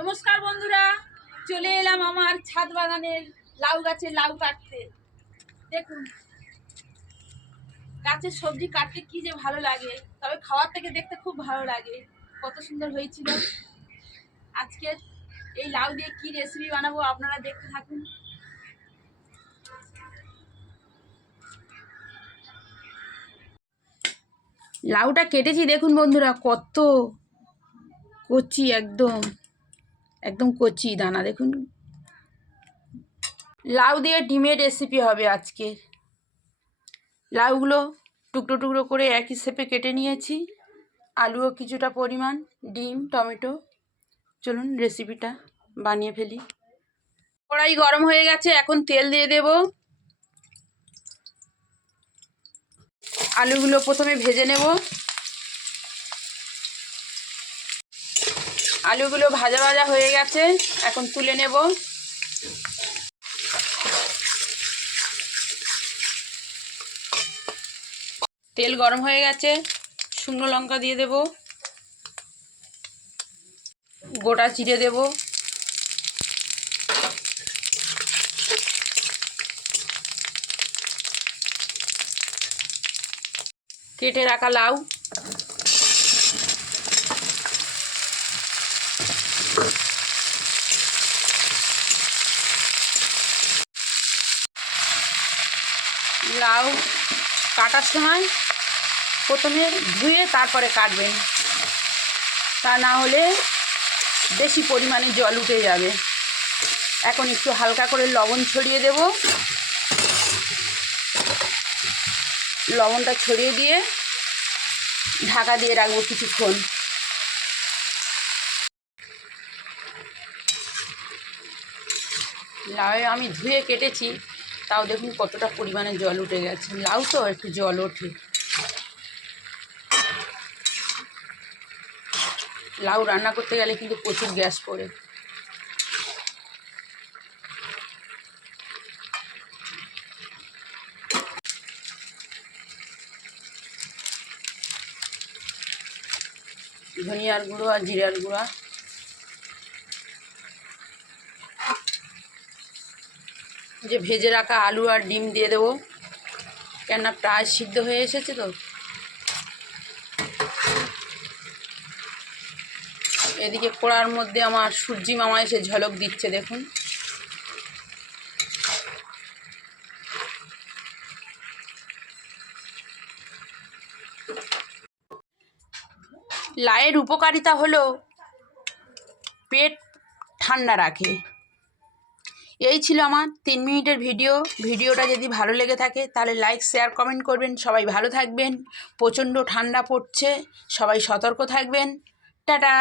নমস্কার বন্ধুরা, চলে এলাম আমার ছাদ বাগানের লাউ গাছে লাউ কাটতে। দেখুন গাছের সবজি কাটতে কি যে ভালো লাগে, তবে খাওয়ার থেকে দেখতে খুব ভালো লাগে। কত সুন্দর হয়েছিল। আজকে এই লাউ দিয়ে কি রেসিপি বানাবো আপনারা দেখতে থাকুন। লাউটা কেটেছি, দেখুন বন্ধুরা কত কচি, একদম একদম কচি দানা। দেখুন লাউ দিয়ে ডিমের রেসিপি হবে আজকে। লাউগুলো টুকরো টুকরো করে একই শেপে কেটে নিয়েছি, আলুও কিছুটা পরিমাণ, ডিম, টমেটো। চলুন রেসিপিটা বানিয়ে ফেলি। কড়াই গরম হয়ে গেছে, এখন তেল দিয়ে দেব। আলুগুলো প্রথমে ভেজে নেব। আলুগুলো ভাজা ভাজা হয়ে গেছে, এখন তুলে নেব। তেল গরম হয়ে গেছে, শুকনো লঙ্কা দিয়ে দেব, গোটা জিরে দেব, কেটে রাখা লাউ, লাউ কাটার সময় প্রথমে ধুয়ে তারপরে কাটবেন, তা না হলে বেশি পরিমাণে জল উঠে যাবে। এখন একটু হালকা করে লবণ ছড়িয়ে দেব। লবণটা ছড়িয়ে দিয়ে ঢাকা দিয়ে রাখবো কিছুক্ষণ। লাউ আমি ধুয়ে কেটেছি, তাও দেখুন কতটা পরিমাণে জল উঠে গেছে। লাউ তো একটু জল ওঠে। লাউ রান্না করতে গেলে কিন্তু প্রচুর গ্যাস পড়ে। ধনিয়ার গুঁড়ো আর জিরার গুঁড়া, যে ভেজে রাখা আলু আর ডিম দিয়ে দেবো, কেননা প্রায় সিদ্ধ হয়ে এসেছে তো। এদিকে কড়ার মধ্যে আমার সূর্যি মামা এসে ঝলক দিচ্ছে, দেখুন। লাউয়ের উপকারিতা হলো পেট ঠান্ডা রাখে। এই ছিল আমার 3 মিনিটের ভিডিওটা যদি ভালো লেগে থাকে তাহলে লাইক, শেয়ার, কমেন্ট করবেন। সবাই ভালো থাকবেন। প্রচণ্ড ঠান্ডা পড়ছে, সবাই সতর্ক থাকবেন। টাটা।